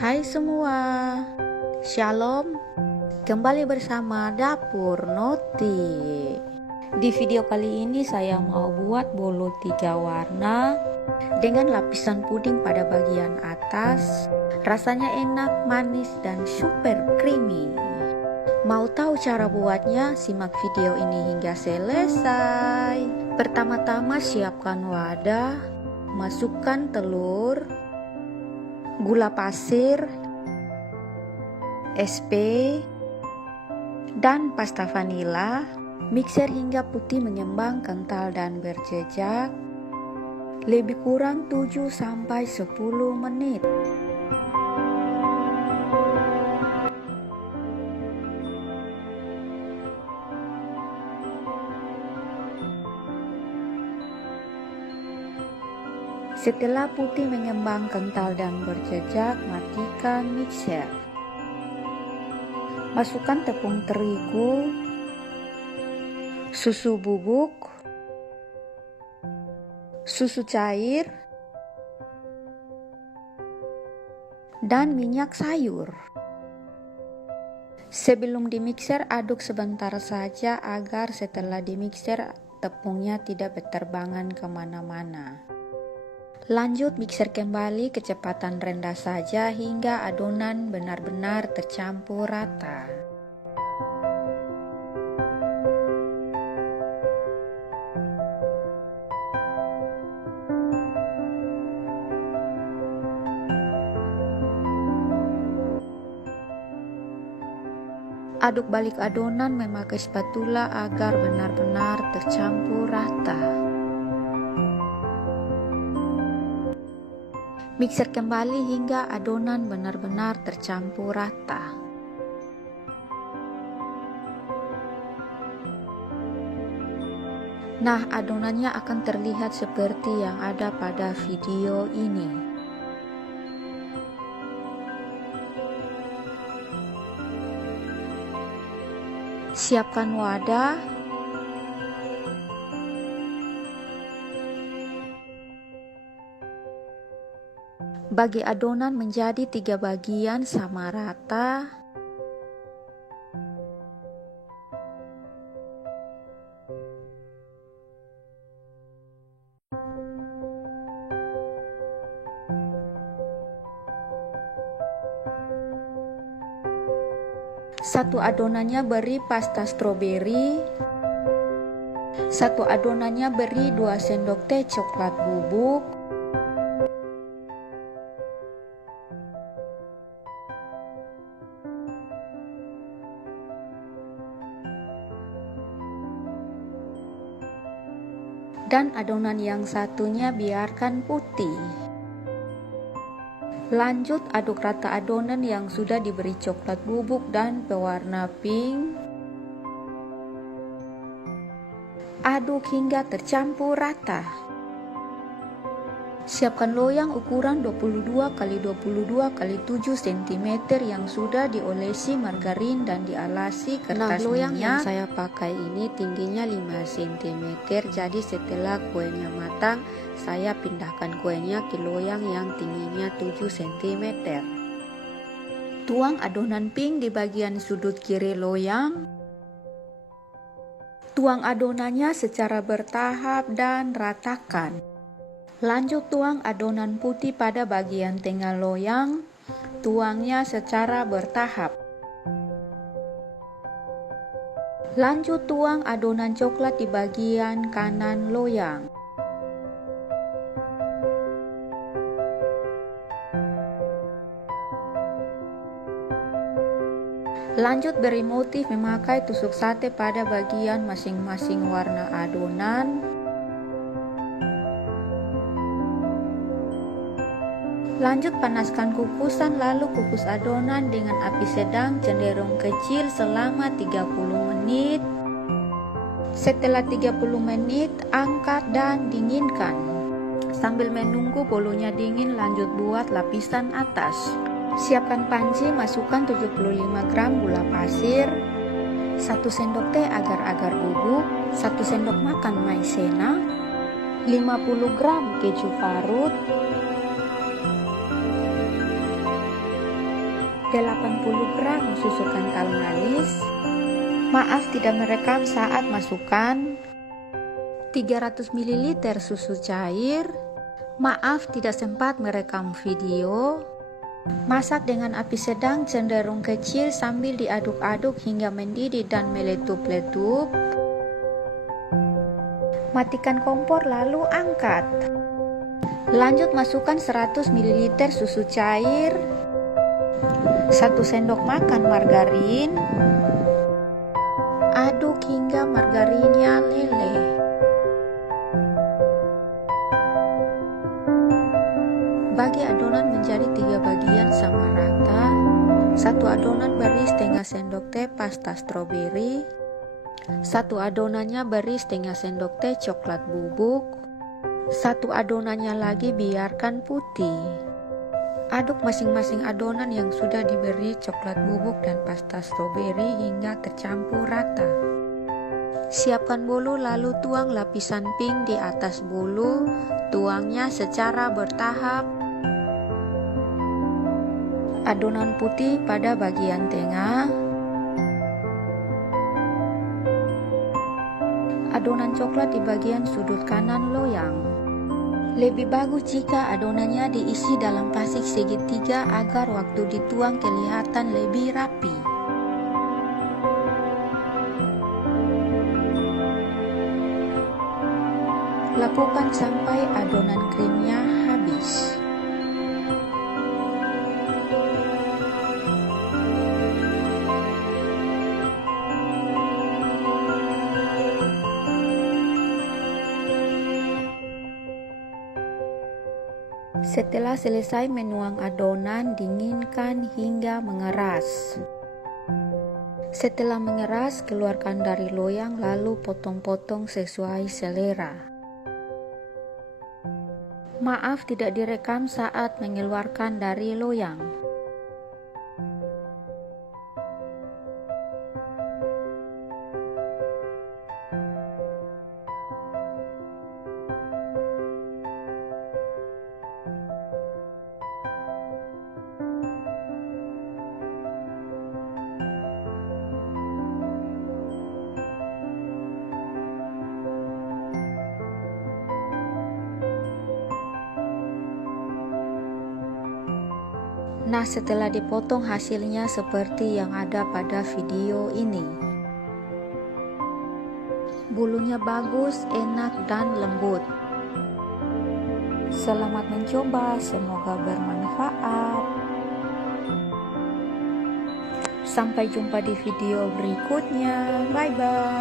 Hai semua, Shalom. Kembali bersama Dapur Noti. Di video kali ini saya mau buat bolu 3 warna dengan lapisan puding pada bagian atas. Rasanya enak, manis, dan super creamy. Mau tahu cara buatnya? Simak video ini hingga selesai. Pertama-tama siapkan wadah, masukkan telur, gula pasir, SP, dan pasta vanila. Mixer hingga putih mengembang, kental, dan berjejak. Lebih kurang 7-10 menit. Setelah putih mengembang, kental, dan berjejak, matikan mixer. Masukkan tepung terigu, susu bubuk, susu cair, dan minyak sayur. Sebelum dimixer, aduk sebentar saja agar setelah dimixer tepungnya tidak berterbangan kemana-mana. Lanjut mixer kembali kecepatan rendah saja hingga adonan benar-benar tercampur rata. Aduk balik adonan memakai spatula agar benar-benar tercampur rata. Mixer kembali hingga adonan benar-benar tercampur rata. Nah, adonannya akan terlihat seperti yang ada pada video ini. Siapkan wadah, bagi adonan menjadi 3 bagian sama rata. Satu adonannya beri pasta stroberi. Satu adonannya beri 2 sendok teh coklat bubuk. Dan adonan yang satunya biarkan putih. Lanjut aduk rata adonan yang sudah diberi coklat bubuk dan pewarna pink. Aduk hingga tercampur rata. Siapkan loyang ukuran 22 x 22 x 7 cm yang sudah diolesi margarin dan dialasi kertas loyang minyak. Yang saya pakai ini tingginya 5 cm, jadi setelah kuenya matang, saya pindahkan kuenya ke loyang yang tingginya 7 cm. Tuang adonan pink di bagian sudut kiri loyang. Tuang adonannya secara bertahap dan ratakan. Lanjut tuang adonan putih pada bagian tengah loyang, tuangnya secara bertahap. Lanjut tuang adonan coklat di bagian kanan loyang. Lanjut beri motif memakai tusuk sate pada bagian masing-masing warna adonan. Lanjut panaskan kukusan, lalu kukus adonan dengan api sedang cenderung kecil selama 30 menit. Setelah 30 menit, angkat dan dinginkan. Sambil menunggu bolunya dingin, lanjut buat lapisan atas. Siapkan panci, masukkan 75 gram gula pasir, 1 sendok teh agar-agar bubuk, 1 sendok makan maizena, 50 gram keju parut, 80 gram susu kental manis. Maaf tidak merekam saat masukkan. 300 ml susu cair. Maaf tidak sempat merekam video. Masak dengan api sedang cenderung kecil sambil diaduk-aduk hingga mendidih dan meletup-letup. Matikan kompor lalu angkat. Lanjut masukkan 100 ml susu cair, 1 sendok makan margarin. Aduk hingga margarinnya leleh. Bagi adonan menjadi 3 bagian sama rata. 1 adonan beri setengah sendok teh pasta stroberi. 1 adonannya beri setengah sendok teh coklat bubuk. 1 adonannya lagi biarkan putih. Aduk masing-masing adonan yang sudah diberi coklat bubuk dan pasta stroberi hingga tercampur rata. Siapkan bolu lalu tuang lapisan pink di atas bolu. Tuangnya secara bertahap. Adonan putih pada bagian tengah. Adonan coklat di bagian sudut kanan loyang. Lebih bagus jika adonannya diisi dalam plastik segitiga agar waktu dituang kelihatan lebih rapi. Lakukan sampai adonan krimnya habis. Setelah selesai menuang adonan, dinginkan hingga mengeras. Setelah mengeras, keluarkan dari loyang lalu potong-potong sesuai selera. Maaf tidak direkam saat mengeluarkan dari loyang. Nah, setelah dipotong hasilnya seperti yang ada pada video ini. Bulunya bagus, enak dan lembut. Selamat mencoba, semoga bermanfaat. Sampai jumpa di video berikutnya. Bye bye.